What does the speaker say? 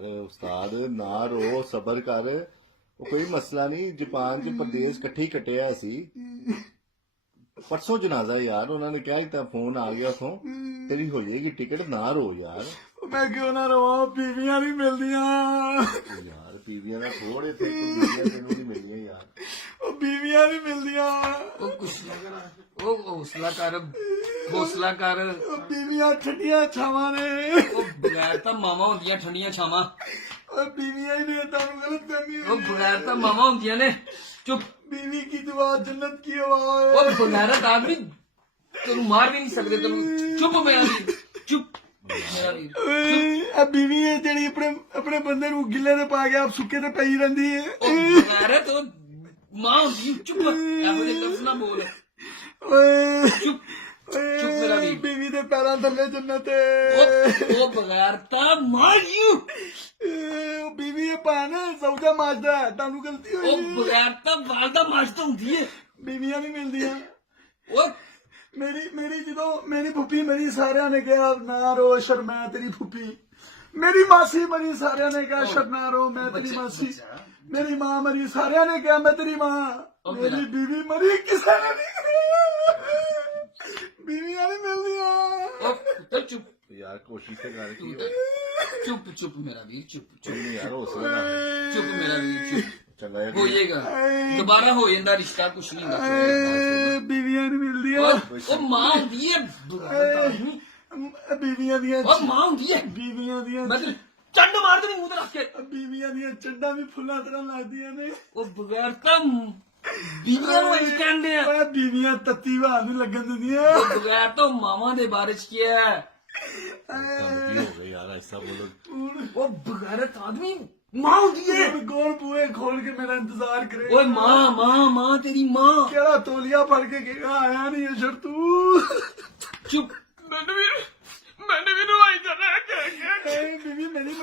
यार उस्ताद ना रो सबर कर कोई मसला नहीं जापान च प्रदेश इकट्ठे ही कटिया सी परसों जनाजा यार उन्होंने क्या था फोन आ गया उथों तेरी हो जाएगी टिकट ना रो यार मैं क्यों ना रवा बीवियां नहीं मिलदियां यार बीवियां ना थोड़े थे तो बीवियां तेनों नहीं मिलियां यार ओ बीवियां नहीं मिलदियां ਉਹ ਕੁਛ ਨਾ ਕਰ ਉਹ ਹੌਸਲਾ ਕਰ ओ बीवियां ठंडियां छावां ने ਉਹ ਬਗੈਰ ਤਾਂ ਮਾਵਾਂ ਹੁੰਦੀਆਂ ਠੰਡੀਆਂ ਛਾਵਾਂ ओ बीवियां ही ने तानू गलत करनी ਉਹ ਬਗੈਰ ਤਾਂ ਮਾਵਾਂ ਹੁੰਦੀਆਂ ਨੇ ਚੁੱਪ बीवी की दुआ जन्नत की हवा है ਉਹ ਬਗੈਰਤ ਆਦਮੀ ਤੈਨੂੰ ਮਾਰ ਵੀ ਨਹੀਂ ਸਕਦੇ ਤੈਨੂੰ ਚੁੱਪ ਮੇਰਾ ਵੀਰ ਚੁੱਪ ਮੇਰਾ ਵੀਰ ਆ बीवी है जेड़ी अपने बंदे नु गिले ते पा के आप सुक्के ते पई रहंदी है ਉਹ ਬਗੈਰਤ ਉਹ ਮਾਂ ਹੁੰਦੀ ਚੁੱਪ ਇਹੋ ਜਿਹੇ ਲਫ਼ਜ਼ ਨਾ ਬੋਲ ओए ਚੁੱਪ ਮੇਰਾ ਵੀਰ बीवी दे पैरां थल्ले जन्नत है ਉਹ ਬਗੈਰ ਤਾਂ ਮਾਰ ਯੂ ओ बीवी है पान सौदा माजदा तानू गलती ਉਹ होई ਬਗੈਰ ਤਾਂ ਵਾਲਦਾ ਮਾਰਦਾ ਹੁੰਦੀ ਹੈ बीवियां नहीं मिलदियां ਉਹ मेरी जो मेरी फुफी मेरी सारिया ने कहा ना रो शर्मा तेरी फुफी मेरी मासी मरी सारिया ने कहा शर्मा रो मैं तेरी मासी मेरी माँ मरी सारिया ने कहा मैं तेरी माँ मेरी बीवी मरी किसी ने नहीं कहा बीवियां नहीं मिलदियां ਉਹ ਚੁੱਪ यार कोशिश तो कर की हो ਚੁੱਪ ਮੇਰਾ ਵੀਰ ਚੁੱਪ नहीं यार हौसला ना है। ਚੁੱਪ ਮੇਰਾ ਵੀਰ ਚੁੱਪ चंगा यार ਹੋ ਜਾਏਗਾ ਦੁਬਾਰਾ ਹੋ ਜਾਂਦਾ ਰਿਸ਼ਤਾ ਕੁਛ ਨਹੀਂ ਹੁੰਦਾ बीवियां नहीं मिलदियां ਉਹ ਮਾਂ ਹੁੰਦੀ ਹੈ बीवियां दियां ਉਹ ਮਾਂ ਹੁੰਦੀ ਹੈ बीवियां दियां ਮੈਂ ਤੇ ਚੰਡ ਮਾਰ ਦੇਣੀ ਮੂੰਹ ਤੇ ਰੱਖ ਕੇ बीवियां दियां चंडा भी फुल्ला तरह लगदियां ने ਉਹ ਬਗੈਰ ਤਾਂ ਬੀਵੀਆਂ ਨੂੰ ਇੰਜ ਕਹਿੰਦੇ ਆ ਓਏ बीवियां तत्ती बहार नहीं लगन दिंदियां ਉਹ ਬਗੈਰ ਤਾਂ ਮਾਵਾਂ ਦੇ ਬਾਰੇ ਚ ਕੀ ਹੈ गलती हो गई यार ऐसा बोलो ਉਹ ਬਗੈਰਤ ਆਦਮੀ ਮਾਂ ਹੁੰਦੀ ਹੈ कौन बुए खोल के मेरा इंतजार करे ਓਏ ਮਾਂ ਤੇਰੀ ਮਾਂ केड़ा तौलिया फड़ के कहेगा आया नहीं है शर तू ਚੁੱਪ ਮੈਨੂੰ ਵੀ ਰਵਾਈ ਜਾਣਾ बीवी मेरी